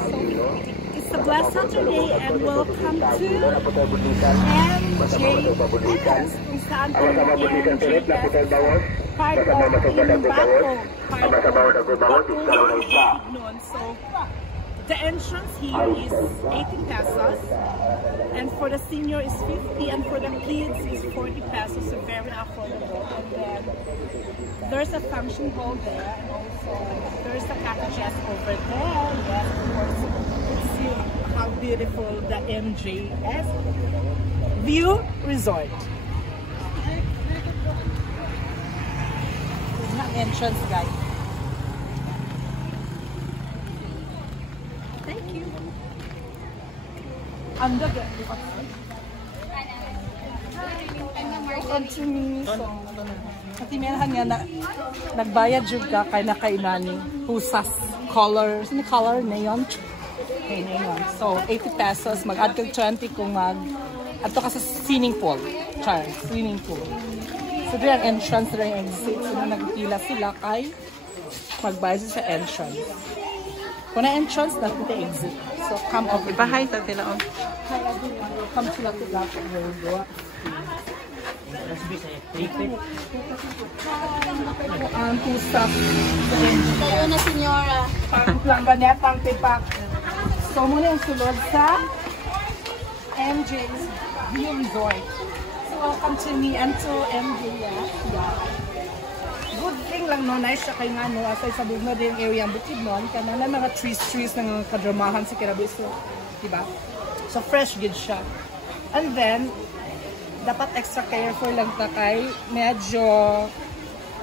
So it's a blessed Saturday and welcome to MJS. Kung saan po yung MJS part of Imbaco, part of noon. So the entrance here is 18 pesos and for the senior is 50 and for the kids is 40 pesos, so very affordable. And then there's a function hall there and also there's a cottages over there. Yes, of course, see how beautiful the MJS View Resort. This is the entrance, guys. Thank you. Under the Pati meron nga na nagbayad jud ka kay nakainani pusas color, sino color neon? Okay, neon. So 80 pesos, mag-add ka 20 kung ato ka sa swimming pool. Char, swimming pool. So diyan entrance rin exit. So nagpila sila kay magbayad sa entrance. Kung na entrance, napunta exit. So come over. Ipahay sa sila on. Come sila to that area. Ang pusap. Kayo na, senyora. Pang ganyan, pang tipak. So muna yung sulod sa MJ's View Resort. So welcome to me and to MJS. Yeah. Good thing lang no, nice siya kay nga no, asay sa bugno din yung area ang bukid noon, kana na mga trees ng kadramahan sa Kirabi, so, diba? So fresh good siya. And then, dapat extra careful lang ta kay medyo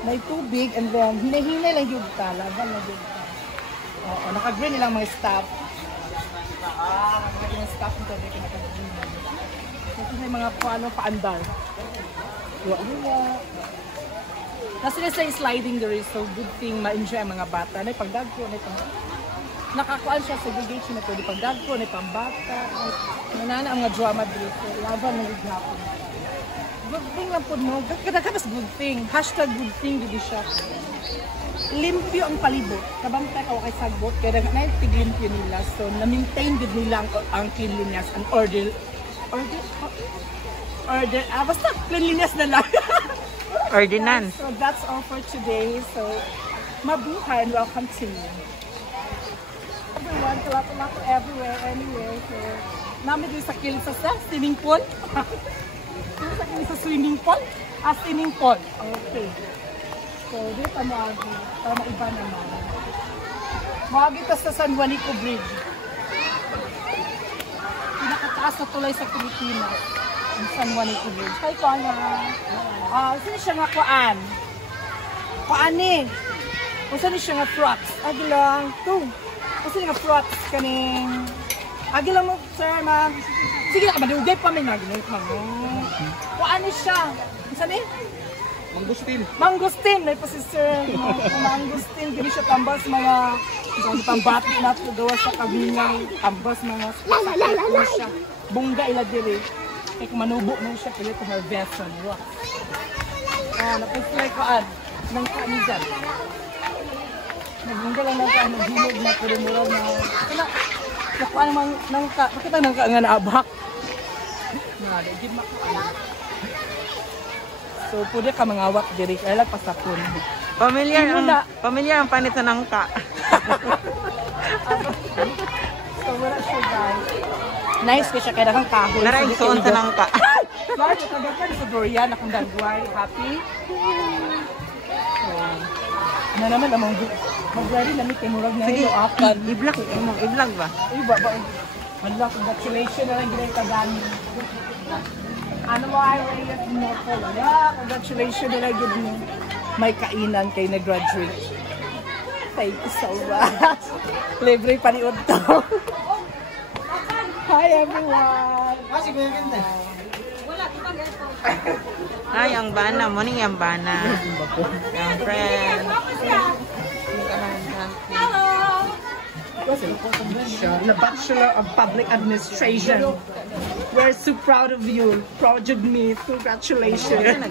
may tubig and then hinahinay lang yung laban na yung oo, naka-green nilang mga staff. Naka-green yung staff nito, may kinaka-green. So may mga paandar. Kasi nasa yung sliding there is so good thing ma-enjoy ang mga bata. Na pagdagpo, nakakuan siya segregation na pwede pagdagpo, na pambata. Nanana ang mga drama dito. Laban ng lighapon. Good thing lang po mo. Kadagabas good thing. Hashtag good thing dito siya. Limpyo ang palibot. Kabantay ka kay sagbot. Kaya naitiglimpyo nila. So, na-maintain din nila ang cleanliness and order. Basta cleanliness na lang. Ordinance. So that's all for today. So mabuhay and welcome to me. Everyone, kalato-lato everywhere, anywhere. So namin din sa kilid sa swimming pool. Sa kilid sa swimming pool? Swimming pool. Okay. So dito maagi. Para maiba naman. Maagi ito sa San Juanico Bridge. Pinakataas na tulay sa Pilipinas. Ang San Juanico Bridge. Hi, Kona. Sino siya nga kuan? Kuan eh. Kung saan siya nga fruits? Agilang. Ito. Kung saan nga fruits kaning. Agilang mo, sir, ma'am. Sige na, madugay pa may naginit mo. Kuan eh siya. Kung saan eh? Mangustin. Mangustin. May pa si sir. Mangustin. Gini siya tambas mga pambati na ito gawa sa kabingay. Tambas mga siya. Bungga ila diri. Kaya kung manubo mo siya, pwede ito harvest. Wow. Napaslay ko ng kanin dyan. Nagbungga lang ng kanin, naghinog na, pero mura na. Nakuha naman ng ka, bakit ang nangka nga naabak? Nagigid makuha. So, pwede ka mangawak diri, kaya lang pasapon. Pamilyar ang panit sa nangka. So, wala siya guys. Nice ko siya, kaya nakang kahoy. Naraigsoon sa nangka. Lord, kagagan sa Dorian, akong dagway. Happy? So, na naman namang mag-ready na may tinurag na sige, ito akan. i-vlog ba? Iba ba? Wala, congratulations na lang ginay kagani. Ano mo ay reyes mo po? Wala, congratulations na lang ginay. May kainan kay na-graduate. Thank you so much. Libre paniod to. Hi everyone! Ay, ang bana. Morning ang bana. Ang friend. The Bachelor of Public Administration. We're so proud of you. Proud of me. Congratulations.